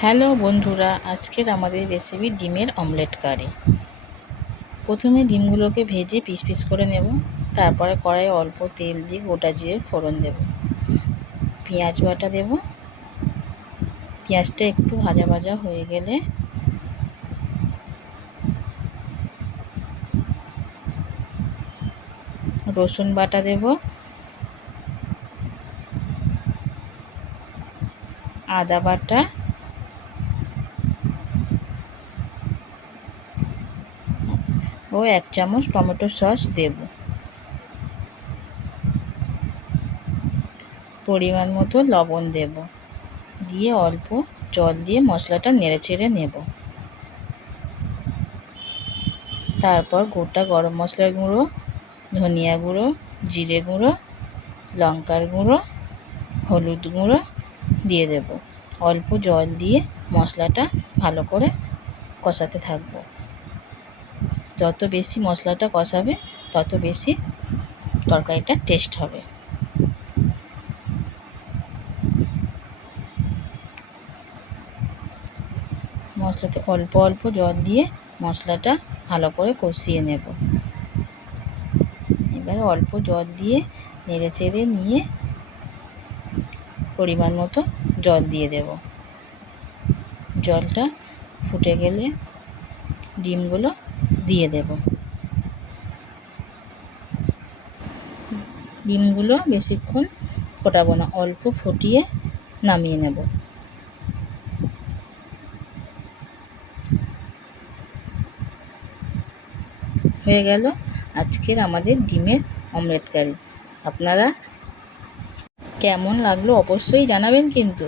Hello বন্ধুরা, আজকের আমাদের রেসিপি ডিমের অমলেট কারি। প্রথমে ডিমগুলোকে ভেজে পিস পিস করে নেব। তারপরে কড়াইয়ে অল্প তেল দিয়ে গোটা জিরের ফোড়ন দেব, পেঁয়াজ বাটা দেব। পেঁয়াজটা একটু ভাজা ভাজা হয়ে গেলে রসুন বাটা দেব, আদা বাটা, ও 1 চামচ টমেটো সস দেব। পরিমাণ মতো লবণ দেব, দিয়ে অল্প জল দিয়ে মশলাটা নেড়েচেড়ে নেব। তারপর গোটা গরম মশলার গুঁড়ো, ধনিয়া গুঁড়ো, জিরে গুঁড়ো, লঙ্কার গুঁড়ো, হলুদ গুঁড়ো দিয়ে দেব। অল্প জল দিয়ে মশলাটা ভালো করে কষাতে থাকবো। যত বেশি মশলাটা কষাবে তত বেশি তরকারিটা টেস্ট হবে। মশলাতে অল্প অল্প জল দিয়ে মশলাটা ভালো করে কষিয়ে নেব। এবারে অল্প জল দিয়ে নেড়ে চেড়ে নিয়ে পরিমাণ মতো জল দিয়ে দেব। জলটা ফুটে গেলে ডিমগুলো দিয়ে দেব। ডিমগুলো বেশিক্ষণ ফোটাবো না, অল্প ফুটিয়ে নামিয়ে নেব। হয়ে গেল আজকের আমাদের ডিমের অমলেট কারি। আপনারা কেমন লাগলো অবশ্যই জানাবেন কিন্তু।